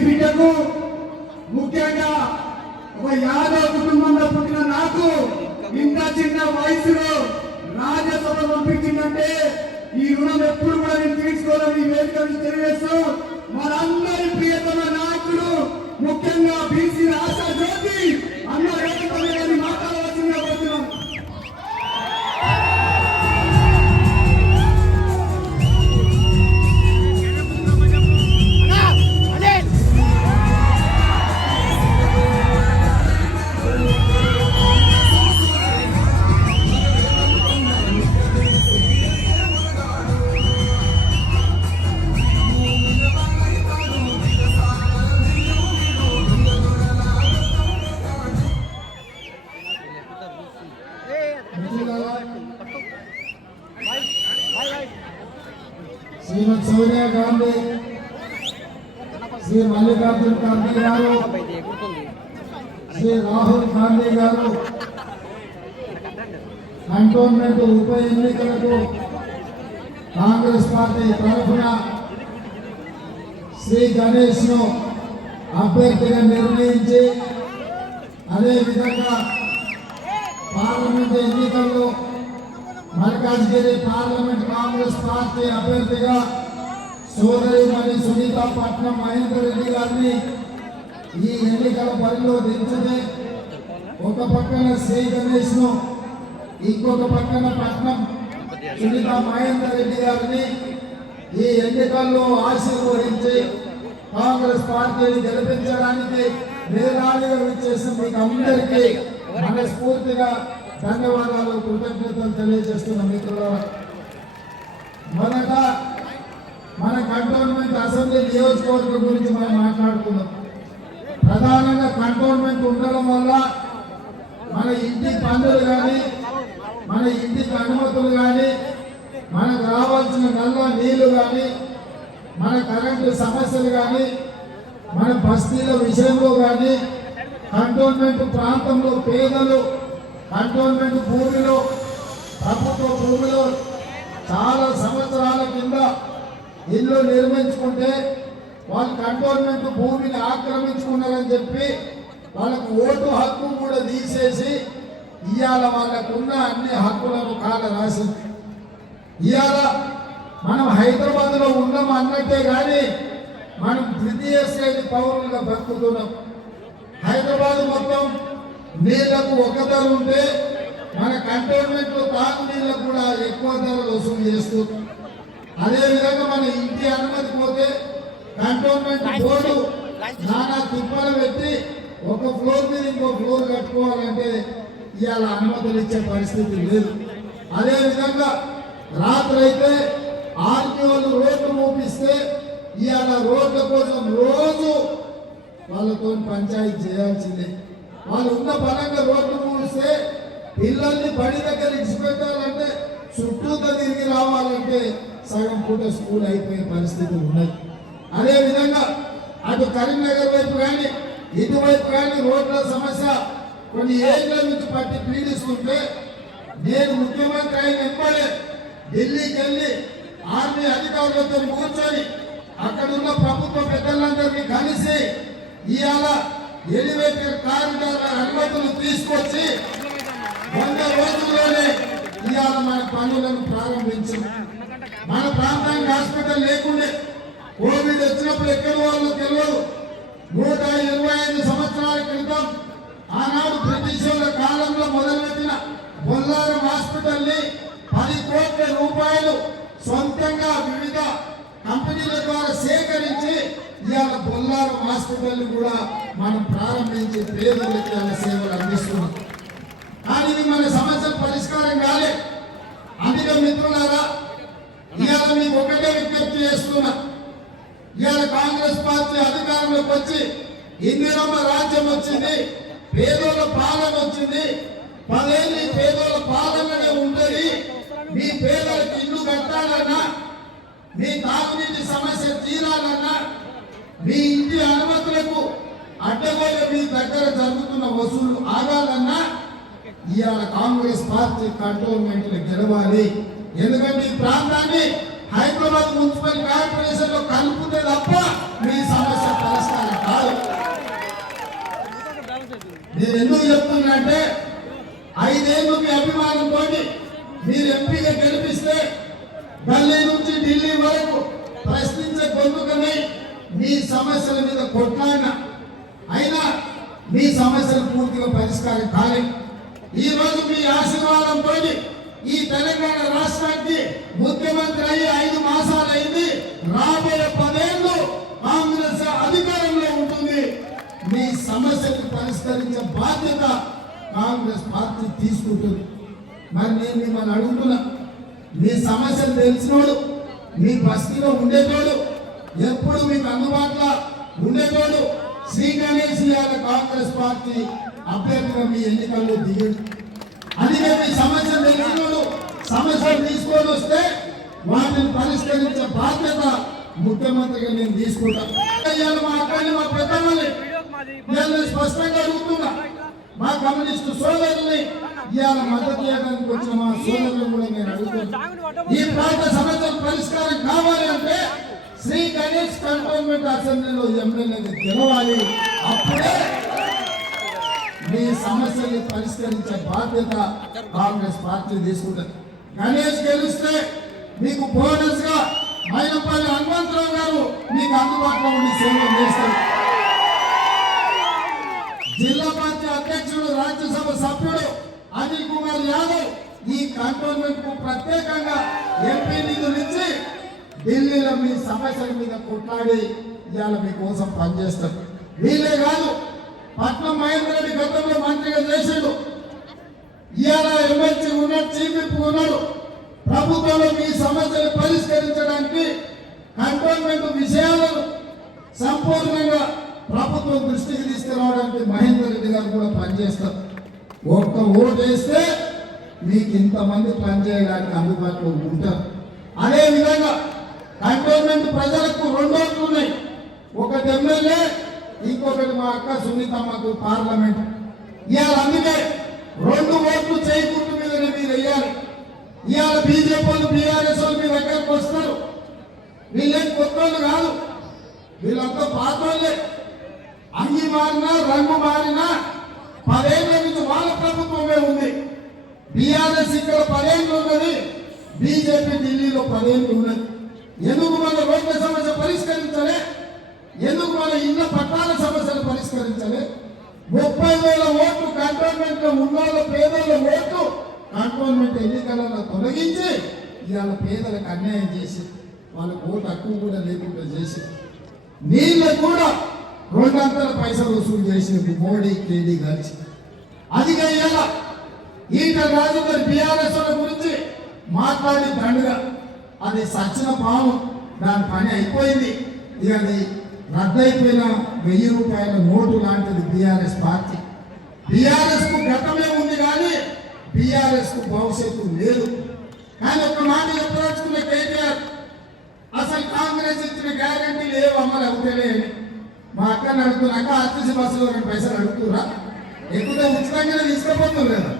బిడ్డకు ముఖ్యంగా ఒక యాదవ కుటుంబంలో పుట్టిన నాకు ఇంత చిన్న వయసులో రాజ్యసభ పంపించిందంటే ఈ రుణం ఎప్పుడు కూడా నేను తీర్చుకోవాలని ఈ వేదిక తెలియజేస్తూ మనందరి ప్రియతమ నాయకుడు ముఖ్యంగా బీసీ రాష్ట్ర జ్యోతి అన్న రేవంత్ గారిని మాట్లాడవలసిందిగా కోరుతున్నాం మల్లికార్జున ఖార్గే గారు శ్రీ రాహుల్ గాంధీ గారు కంటోన్మెంట్ ఉప ఎన్నికలకు కాంగ్రెస్ పార్టీ తరఫున శ్రీ గణేష్ను అభ్యర్థిగా నిర్ణయించి అదేవిధంగా పార్లమెంట్ ఎన్నికల్లో మల్కాజ్గిరి పార్లమెంట్ కాంగ్రెస్ పార్టీ అభ్యర్థిగా సోదరి సునీత పట్నం మహేందర్ రెడ్డి గారిని ఈ ఎన్నికల పనిలో దించితే ఒక పక్కన శ్రీ గణేష్ను ఇంకొక పక్కన పట్నం సునీత మహేందర్ రెడ్డి గారిని ఈ ఎన్నికల్లో ఆశీర్వదించి కాంగ్రెస్ పార్టీని గెలిపించడానికి వేలాదిగా విచ్చేసిన మీకు అందరికీ మనస్ఫూర్తిగా ధన్యవాదాలు కృతజ్ఞతలు తెలియజేస్తున్న మిత్రుల మొదట మన కంటోన్మెంట్ అసెంబ్లీ నియోజకవర్గం గురించి మనం మాట్లాడుకున్నాం. ప్రధానంగా కంటోన్మెంట్ ఉండడం వల్ల మన ఇంటి పనులు కానీ మన ఇంటికి అనుమతులు కానీ మనకు రావాల్సిన నల్ల నీళ్ళు కానీ మన కరెంటు సమస్యలు కానీ మన బస్తీల విషయంలో కానీ కంటోన్మెంట్ ప్రాంతంలో పేదలు కంటోన్మెంట్ భూమిలో ప్రభుత్వ భూమిలో చాలా సంవత్సరాల కింద ఇల్లు నిర్మించుకుంటే వాళ్ళు కంటోన్మెంట్ భూమిని ఆక్రమించుకున్నారని చెప్పి వాళ్ళకు ఓటు హక్కు కూడా తీసేసి ఇవాళ వాళ్ళకున్న అన్ని హక్కులను కాల రాసింది. ఇవాళ మనం హైదరాబాద్లో ఉన్నాం అన్నట్టే కానీ మనం ద్వితీయ శ్రేణి పౌరులుగా బతుకుతున్నాం హైదరాబాద్ మొత్తం నీళ్ళకు ఒక ధర ఉంటే మన కంటోన్మెంట్లో తాగు నీళ్ళకు కూడా ఎక్కువ ధరలు వసూలు చేస్తూ అదే విధంగా మన ఇంటి అనుమతి పోతే కంటోన్మెంట్ బోర్డు నానా తిప్పలు పెట్టి ఒక ఫ్లోర్ మీద ఇంకో ఫ్లోర్ కట్టుకోవాలంటే ఇవాళ అనుమతులు ఇచ్చే పరిస్థితి లేదు. అదే విధంగా రాత్రి అయితే ఆర్టీఓలు రోడ్లు మూపిస్తే ఇవాళ రోడ్ల కోసం రోజు వాళ్ళతో పంచాయతీ చేయాల్సిందే. వాళ్ళు ఉన్న బలంగా రోడ్లు మూపిస్తే పిల్లల్ని బడి దగ్గర ఇచ్చిపెట్టాలంటే చుట్టూతో తిరిగి రావాలంటే సగం పూట స్కూల్ అయిపోయే పరిస్థితులు ఉన్నాయి. అదేవిధంగా అటు కరీంనగర్ వైపు కానీ ఇటువైపు కానీ రోడ్ల సమస్య కొన్ని ఏళ్ళ నుంచి పట్టి పీడిస్తుంటే నేను ముఖ్యమంత్రి అయిన వెంబడే ఢిల్లీకి వెళ్ళి ఆర్మీ అధికారులతో కూర్చొని అక్కడ ఉన్న ప్రభుత్వ పెద్దలందరినీ కలిసి ఇవాళ ఎలివేటర్ కారిడార్ అనుమతులు తీసుకొచ్చి వంద రోజుల్లోనే ఇవాళ మన పనులను ప్రారంభించాం. మన ప్రాంతానికి హాస్పిటల్ లేకుండే. కోవిడ్ వచ్చినప్పుడు ఎక్కడ వాళ్ళు తెలియదు నూట ఇరవై ఐదు సంవత్సరాల క్రితం ఆనాడు బ్రిటిష్ కాలంలో మొదలుపెట్టిన బొల్లారం హాస్పిటల్ని పది కోట్ల రూపాయలు సొంతంగా వివిధ కంపెనీల ద్వారా సేకరించి ఇవాళ బొల్లారం హాస్పిటల్ కూడా మనం ప్రారంభించి పేదలకు ఇవాళ సేవలు అందిస్తున్నాం. కానీ ఇది మన సమస్యలు పరిష్కారం కాలే. అందుకే మిత్రులారా ఇవాళ మీకు ఒకటే విజ్ఞప్తి చేస్తున్నా. ఇవాళ కాంగ్రెస్ పార్టీ అధికారంలోకి వచ్చి ఇందిరమ్మ రాజ్యం వచ్చింది పేదోళ్ళ పాలన వచ్చింది. పదేళ్ళు పేదోళ్ళ పాలననే ఉంటుంది. మీ పేదలకు ఇల్లు కట్టాలన్నా మీ తాగునీటి సమస్య తీరాలన్నా మీ ఇంటి అనుమతులకు అడ్డగోలు మీ దగ్గర జరుగుతున్న వసూలు ఆగాలన్నా ఇవాళ కాంగ్రెస్ పార్టీ కంటోన్మెంట్లు గెలవాలి. ఎందుకంటే ఈ ప్రాంతాన్ని హైదరాబాద్ మున్సిపల్ కార్పొరేషన్లో కలుపుతే తప్ప మీ సమస్య పరిష్కారం కాదు. నేను ఎందుకు చెప్తున్నానంటే ఐదేళ్ళు మీ అభిమానంతో మీరు ఎంపీగా గెలిపిస్తే ఢిల్లీ నుంచి ఢిల్లీ వరకు ప్రశ్నించే గొంతుకమై మీ సమస్యల మీద కొట్లాడిన. అయినా మీ సమస్యలు పూర్తిగా పరిష్కారం కాలేదు. ఈరోజు మీ ఆశీర్వాదంతో ఈ తెలంగాణ రాష్ట్రానికి ముఖ్యమంత్రి అయ్యి ఐదు మాసాలు అయింది రాబోయే పదేళ్ళు కాంగ్రెస్ అధికారంలో ఉంటుంది. మీ సమస్యను పరిష్కరించే బాధ్యత కాంగ్రెస్ పార్టీ తీసుకుంటుంది. మరి నేను మిమ్మల్ని అడుగుతున్నా మీ సమస్యలు తెలిసినోడు మీ బస్తీలో ఉండేటోడు ఎప్పుడు మీకు అందుబాటులో ఉండేటోడు శ్రీ గణేష్ కాంగ్రెస్ పార్టీ అభ్యర్థిగా మీ ఎన్నికల్లో దిగడు. అందుకే మీ సమస్యలు తెలిసినోడు సమస్యలు తీసుకొని వస్తే వాటిని పరిష్కరించే బాధ్యత ముఖ్యమంత్రిగా నేను తీసుకుంటాను మా అక్కని మా పెద్దమ్మని నేను స్పష్టంగా అడుగుతున్నా. మా కమ్యూనిస్టు సోదరుల్ని ఇవాళ మద్దతు చేయడానికి వచ్చిన మా సోదరులు కూడా నేను అడుగుతున్నాను ఈ ప్రాంత సమస్యల పరిష్కారం కావాలి అంటే శ్రీ గణేష్ కంటోన్మెంట్ అసెంబ్లీలో ఎమ్మెల్యేని గెలవాలి. అప్పుడే సమస్యల్ని పరిష్కరించే బాధ్యత కాంగ్రెస్ పార్టీ తీసుకుంటుంది. గణేష్ గెలిస్తే మీకు బోనస్గా మైనపల్లి హనుమంతరావు గారు మీకు అందుబాటులో ఉండి సేవలు చేస్తారు జిల్లా పార్టీ అధ్యక్షుడు రాజ్యసభ సభ్యుడు అనిల్ కుమార్ యాదవ్ ఈ కంటోన్మెంట్కు ప్రత్యేకంగా ఎంపీ నిధులు ఇచ్చి ఢిల్లీలో మీ సమస్యల మీద కొట్లాడి ఇవాళ మీకోసం పనిచేస్తారు. వీళ్ళే కాదు పట్నం మహేందర్ రెడ్డి గతంలో మంత్రిగా చేసాడు. ఇవాళ ఎమ్మెల్సీ ఉన్నాడు చీఫ్ విప్ ఉన్నాడు. ప్రభుత్వంలో మీ సమస్యలు పరిష్కరించడానికి కంటోన్మెంట్ విషయాలను సంపూర్ణంగా ప్రభుత్వం దృష్టికి తీసుకురావడానికి మహేందర్ రెడ్డి గారు కూడా పనిచేస్తారు. ఒక్క ఓటు వేస్తే మీకు ఇంతమంది పనిచేయడానికి అందుబాటులో ఉంటారు. అదేవిధంగా కంటోన్మెంట్ ప్రజలకు రెండు ఓట్లు ఉన్నాయి. ఒకటి ఎమ్మెల్యే ఇంకొకటి మా అక్క సునీతమ్మకు పార్లమెంట్. ఇవాళ అందుకే రెండు ఓట్లు చేయకుంటు మీదనే మీరు వెయ్యాలి. ఇవాళ బీజేపీ వాళ్ళు బీఆర్ఎస్ వాళ్ళు మీ దగ్గరకు వస్తారు. వీళ్ళేం కొత్త వాళ్ళు కాదు. వీళ్ళంతా పాత వాళ్ళే అంగి మారినా రంగు మారినా పదేళ్ళ నుంచి వాళ్ళ ప్రభుత్వమే ఉంది. బీఆర్ఎస్ ఇక్కడ పదేళ్ళు ఉన్నది బీజేపీ ఢిల్లీలో పదేళ్ళు ఉన్నది. ఎందుకు మన రోడ్ల సమస్య పరిష్కరించలే? ఎందుకు మన ఇళ్ళ పట్టాల సమస్యలు పరిష్కరించలే? ముప్పై వేల ఓట్లు కంటోన్మెంట్లో ఉన్నోళ్ళ పేదల ఓట్లు కంటోన్మెంట్ ఎన్నికలలో తొలగించి ఇవాళ పేదలకు అన్యాయం చేసి వాళ్ళకు ఓటు హక్కు కూడా లేకుండా చేసి నీళ్ళకు కూడా రెండంతల పైసలు వసూలు చేసిన మోడీ కేడీ కలిసి అది ఇవాళ ఈట రాజుగారి బీఆర్ఎస్ గురించి మాట్లాడి దండగా. అది సచ్చిన పాము. దాని పని అయిపోయింది. ఇక అది రద్దయిపోయిన వెయ్యి రూపాయల నోటు లాంటిది బీఆర్ఎస్ పార్టీ. బీఆర్ఎస్కు గతమే ఉంది కానీ బీఆర్ఎస్కు భవిష్యత్తు లేదు. కానీ ఒక మాట చెప్పదలుచుకున్న కేటీఆర్ అసలు కాంగ్రెస్ ఇచ్చిన గ్యారంటీలు లేవు అమలు అవుతలే మా అక్కని అడుగుతున్నాక ఆర్టీసీ బస్సులో రెండు పైసలు అడుగుతురా ఎక్కువ ఉచితంగానే తీసుకుపోతుంది కదా.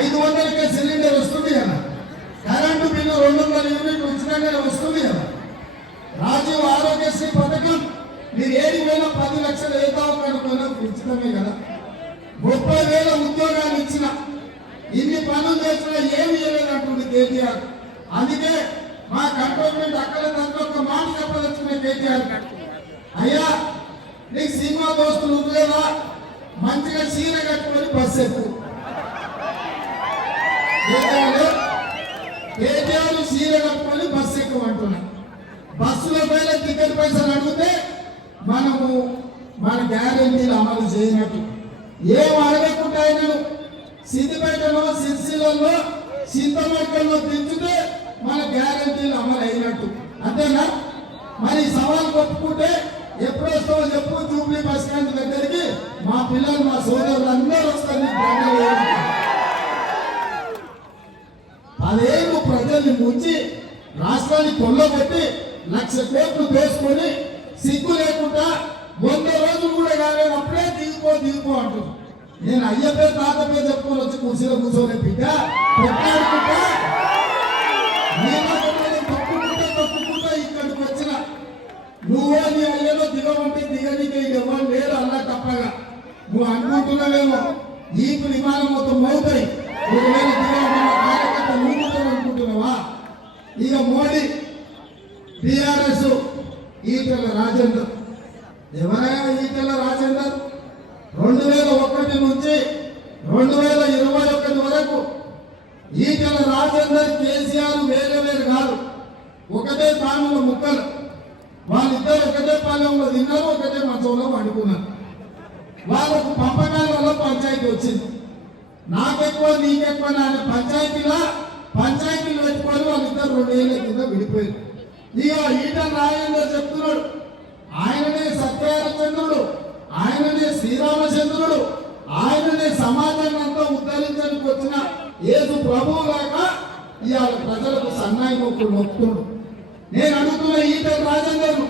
ఐదు వందలకే సిలిండర్ వస్తుంది కదా. కరెంటు బిల్లు రెండు వందల యూనిట్లు ఉచితంగానే వస్తుంది కదా. రాజీవ్ ఆరోగ్యశ్రీ పథకం. మీరు ఏడు వేల పది లక్షలు ఏ దవాఖానకైనా ఉచితమే కదా. ముప్పై వేల ఉద్యోగాలు ఇచ్చిన. ఇన్ని పనులు చేసినా ఏమి ఇవ్వలేదంటుంది కేటీఆర్. అందుకే మా కంటోన్మెంట్ అక్కడ దాంట్లో ఒక మాట చెప్పదలుచుకున్న కేటీఆర్. అయ్యా నీకు సినిమా దోస్తులు ఉండలేదా మంచిగా సీన కట్టుకొని బస్సు ఎక్కువ కేటీఆర్ కేటీఆర్ చీర కట్టుకొని బస్సు ఎక్కువ అంటున్నా బస్సులో పైన టికెట్ పైసలు అడిగితే మనము మన గ్యారెంటీలు అమలు చేయనట్టు. ఏం అడగకుండా ఆయనను సిద్దిపేటలో సిరిసిల్లలో చింతమక్కల్లో తెచ్చితే మన గ్యారెంటీలు అమలు అయినట్టు. అంతేనా? మరి సవాల్ కొట్టుకుంటే ఎప్పుడు వస్తావో చెప్పు జూబ్లీ బస్ స్టాండ్ దగ్గరికి. మా పిల్లలు మా సోదరులు అందరూ వస్తారు అదేమో ప్రజల్ని ముంచి రాష్ట్రాన్ని కొల్లగొట్టి లక్ష కోట్లు దోసుకొని సిగ్గు లేకుండా వంద రోజులు కూడా కాలేదు. అప్పుడే దిగిపో దిగిపో అంటుంది నేను అయ్య పేరు తాత పేరు చెప్పుకొని వచ్చి కుర్చీలో కూర్చోలే బిడ్డ కొట్లాడుకుంటా? తప్పుకుంటే కొట్లాడి తొక్కుకుంటా ఇక్కడికి వచ్చిన. నువ్వో నీ అయ్యలో దిగమంటే దిగనీకే ఎవరు లేరు అలా తప్పగా నువ్వు అనుకుంటున్నావేమో నీకు విమానం మొత్తం మోగుతాయి ఒకవేళ దిగమంటే మా కార్యకర్త నువ్వు అనుకుంటున్నావా ఇక మోడీ టిఆర్ఎస్ ఈటెల రాజేందర్ ఎవరైనా ఈటెల రాజేందర్ రెండు వేల ఒకటి నుంచి రెండు వేల ఇరవై ఒకటి వరకు ఈటెల రాజేందర్ కేసీఆర్ వేరే వేరు కాదు ఒకటే తానుల ముక్కలు వాళ్ళిద్దరు ఒకటే పాలెంలో తిన్నారు ఒకటే మంచంలో వండుకున్నారు వాళ్ళకు పంపకాల వల్ల పంచాయతీ వచ్చింది. నాకెక్కువ నీకెక్కువ నాన్న పంచాయతీలా పంచాయతీలు పెట్టుకొని వాళ్ళిద్దరు రెండేళ్ళ కింద విడిపోయారు. ఇక ఈటల రాజేందర్ చెప్తున్నాడు. ఆయననే సత్యారచంద్రుడు ఆయననే శ్రీరామచంద్రుడు ఆయననే సమాజాన్ని అంతా ఉద్ధరించడానికి వచ్చిన యేసు ప్రభువు లాగా ఇవాళ ప్రజలకు సన్నాయి మొక్కులు మొక్కుతున్నాడు. నేను అడుగుతున్న ఈటల రాజేందర్ను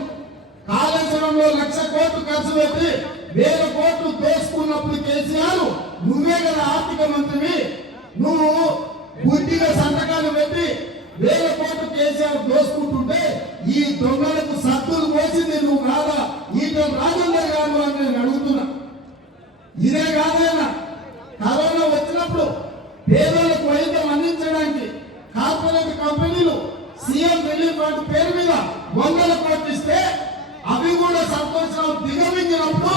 కాళేశ్వరంలో లక్ష కోట్లు ఖర్చు పెట్టి వేల కోట్లు దోసుకున్నప్పుడు కేసీఆర్ నువ్వే కదా ఆర్థిక మంత్రివి. నువ్వు బుద్ధిగా సంతకాలు పెట్టి వేల కోట్లు కేసీఆర్ దోసుకుంటుంటే ఈ దొంగలకు సత్తులు పోసింది నువ్వు కాదా? ఈటల రాజేందర్ గారు అని నేను అడుగుతున్నా. ఇదే కాదేనా కరోనా వచ్చినప్పుడు పేదలకు వైద్యం అందించడానికి కార్పొరేట్ కంపెనీలు సీఎం రిలీఫ్ ఫండ్ పేరు మీద వందల కోట్లు ఇస్తే అవి కూడా సంతోషం దిగమించినప్పుడు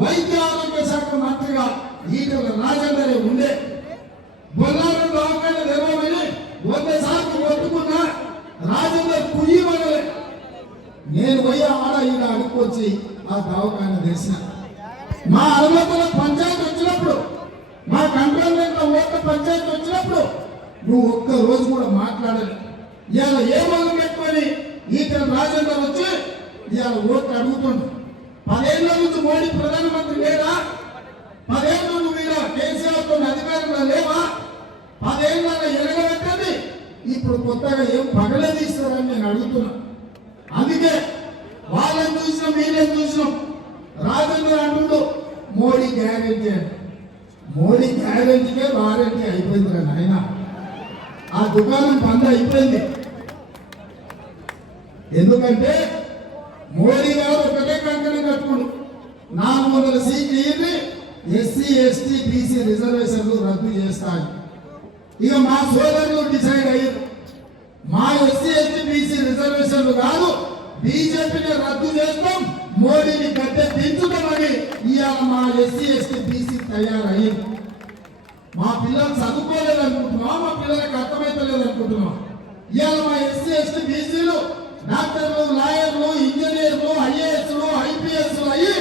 వైద్య ఆరోగ్య శాఖ మంత్రిగా ఈటల రాజేందరే ఉండే. బొల్లారు దవాఖాన తెరవమని వంద సార్లు కొట్టుకున్నా రాజేందర్ కుయ్యి మగలే నేను పోయి ఆడ ఈడ అడుక్కొచ్చి ఆ దవాఖాన తెలిసిన మా అనుమతుల పంచాయతీ వచ్చినప్పుడు మా కంట్రోల్మెంట్ ఒక్క పంచాయతీ వచ్చినప్పుడు నువ్వు ఒక్క రోజు కూడా మాట్లాడలేదు. ఇవాళ ఏ మొదలు పెట్టుకొని ఈటల రాజేందర్ వచ్చి ఇవాళ ఓట్లు అడుగుతుండు. పదేళ్ళ నుంచి మోడీ ప్రధానమంత్రి లేడా పదేళ్ళ నువ్వు మీద కేసీఆర్తో అధికారంలో లేవా? పదేళ్ళ ఎరగబెట్టండి. ఇప్పుడు కొత్తగా ఏం పగలదీస్తారని నేను అడుగుతున్నా. అందుకే వాళ్ళని చూసినాం మీరేం చూసినాం. రాజేంద్ర అంటుండు మోడీ గ్యారెంటీ అని. మోడీ గ్యారెంటీకే వారంటీ అయిపోయింది రా నాయన. ఆ దుకాణం బంద్ అయిపోయింది. ఎందుకంటే మోడీ గారు ఒకటే కంకణం కట్టుకుని నాలుగు వందల సీట్లు ఎస్సీ ఎస్టీ బీసీ రిజర్వేషన్లు రద్దు చేస్తాయి. ఇక మా సోదరులు డిసైడ్ అయ్యారు. మా ఎస్సీ ఎస్టీ బీసీ రిజర్వేషన్లు కాదు బీజేపీని రద్దు చేస్తాం మోడీని గద్దె దించుతామని ఇవాళ మా ఎస్సీ ఎస్టీ బీసీ తయారయ్యింది మా పిల్లలు చదువుకోలేదు అనుకుంటున్నాం మా పిల్లలకు అర్థమైతలేదు అనుకుంటున్నాం ఇవాళ మా ఎస్సీ ఎస్టీ బీసీలు డాక్టర్లు లాయర్లు ఇంజనీర్లు ఐఏఎస్లు ఐపీఎస్లు అయ్యి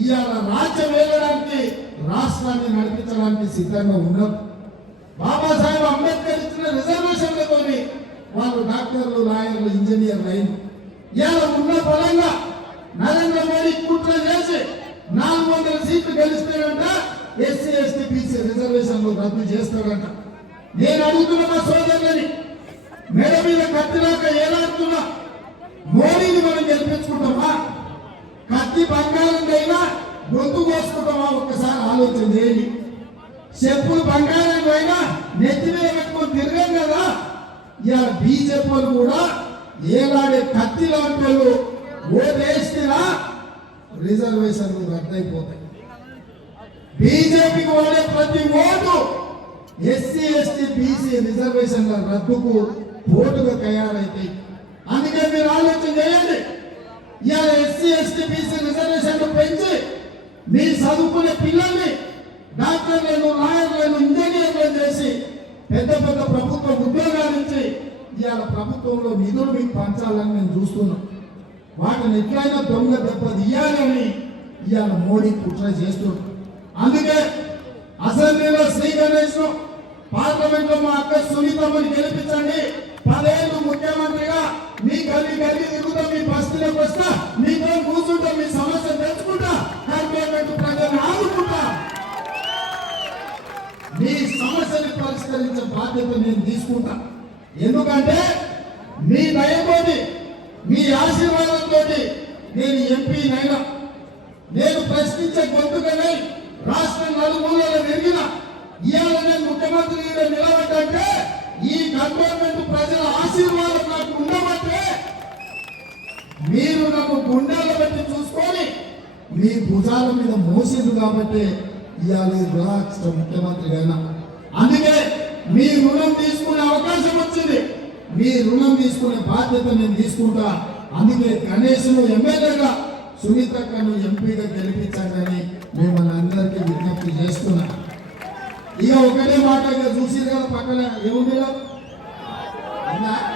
ఇవాళ రాజ్యం వేయడానికి రాష్ట్రాన్ని నడిపించడానికి సిద్ధంగా ఉన్నారు బాబాసాహెబ్ అంబేద్కర్ ఇచ్చిన రిజర్వేషన్లతో వాళ్ళు డాక్టర్లు లాయర్లు ఇంజనీర్లు అయింది ఇవాళ ఉన్న బలంగా నరేంద్ర మోడీ కుట్ర చేసి నాలుగు వందల సీట్లు గెలిస్తాడంట ఎస్సీ ఎస్టీ బీసీ రిజర్వేషన్లు రద్దు చేస్తాడంట. నేను అడుగుతున్న మా సోదరులని మెడ మీద కత్తిలాక ఏలాడుతున్నా మోడీని మనం గెలిపించుకుంటామా? కత్తి బంగారం గొంతు కోసుకుంటామా? ఒక్కసారి ఆలోచన చేయండి. చెప్పులు బంగారం అయినా నెత్తి మీద కట్టుకొని తిరగం కదా. ఇలా బీజేపీ వాళ్ళు కూడా ఏలాడే కత్తి లాంటి వాళ్ళు ఓటేసినా రిజర్వేషన్లు రద్దయిపోతాయి బీజేపీకి వాడే ప్రతి ఓటు ఎస్సీ ఎస్టీ బీసీ రిజర్వేషన్ల రద్దుకు ఓటుగా తయారైతాయి అందుకే మీరు ఆలోచన చేయండి. ఇవాళ ఎస్సీ ఎస్టీ బీసీ రిజర్వేషన్లు పెంచి మీ చదువుకునే పిల్లల్ని డాక్టర్లను లాయర్లను ఇంజనీర్లను చేసి పెద్ద పెద్ద ప్రభుత్వ ఉద్యోగాలు ఇచ్చి ఇవాళ ప్రభుత్వంలో నిధులు మీకు పంచాలని నేను చూస్తున్నాను. వాటిని ఎట్లయినా దొంగ దెబ్బ తీయాలని ఇవాళ మోడీ కుట్ర చేస్తున్నాడు. అందుకే అసెంబ్లీలో శ్రీ గణేష్ పార్లమెంట్లో మా అక్క సునీతమ్మని గెలిపించండి. పదేళ్ళు ముఖ్యమంత్రిగా మీ గల్లి గల్లి తిరుగుతా మీ బస్తీలకు వస్తా మీతో కూర్చుంటా మీ సమస్య తెచ్చుకుంటా కార్పొరేట్ ప్రజలను ఆదుకుంటా. మీ సమస్యని పరిష్కరించే బాధ్యత నేను తీసుకుంటా. ఎందుకంటే మీ దయతోటి మీ ఆశీర్వాదంతో నేను ఎంపీ నైనా. నేను ప్రశ్నించే గొంతుకనే రాష్ట్రం నలుమూలలో తిరిగిన ఇవాళ నేను ముఖ్యమంత్రి నిలబడ్డంటే ఈ కంటోన్మెంట్ ప్రజల ఆశీర్వాదం నాకు ఉండబట్టే మీరు నాకు గుండెల్లో పెట్టి చూసుకొని మీ భుజాల మీద మోసింది కాబట్టి ఇవాళ రాష్ట్ర ముఖ్యమంత్రి అయినా. అందుకే మీ రుణం తీసుకునే అవకాశం వచ్చింది. మీ రుణం తీసుకునే బాధ్యత నేను తీసుకుంటా. అందుకే గణేష్ను ఎమ్మెల్యేగా సునీతక్కను ఎంపీగా గెలిపించండి ఇంకా ఒకటే మాట ఇంకా చూసి కదా పక్కన. ఏముంది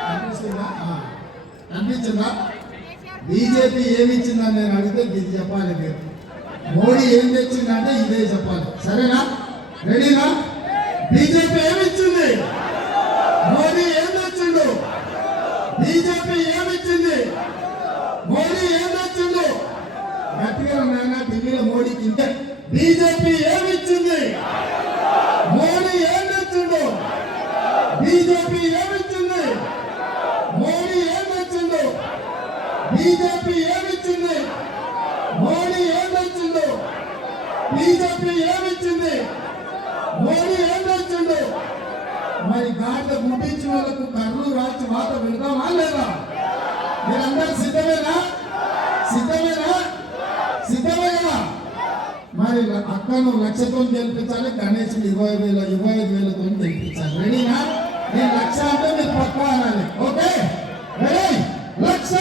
అనిపిస్తుందా? అనిపించిందా? బీజేపీ ఏమి ఇచ్చిందని నేను అడిగితే ఇది చెప్పాలి మీరు. మోడీ ఏం తెచ్చిందంటే ఇదే చెప్పాలి. సరేనా? రెడీనా? బీజేపీ ఏమి ఇచ్చింది మోడీ ఏం తెచ్చిండు బీజేపీ ఏమి ఇచ్చింది మోడీ ఏం తెచ్చిండు గట్టిగా నాయన ఢిల్లీలో మోడీకి ఇంతే బీజేపీ ఏమి ఇచ్చింది మోడీ ఏం తెచ్చిండు బీజేపీ ఏమి ఇచ్చింది మోడీ ఏం తెచ్చిండు బీజేపీ ఏమి ఇచ్చింది మోడీ ఏం తెచ్చిండు బీజేపీ ఏమి ఇచ్చింది మోడీ ఏం తెచ్చిండు మరి గాడిద గుడ్డించిన వాళ్ళకు కర్రు రాచి వాత పెడతామా లేదా మీరందరూ సిద్ధమేనా సిద్ధమేనా సిద్ధమేనా మరి అక్కను లక్షతో గెలిపించాలి గణేష్ ఇరవై వేల ఇరవై ఐదు వేలతో గెలిపించాలి రెడీనా నేను లక్ష అంటే మీరు పక్క అనాలి ఓకే రెడీ లక్ష!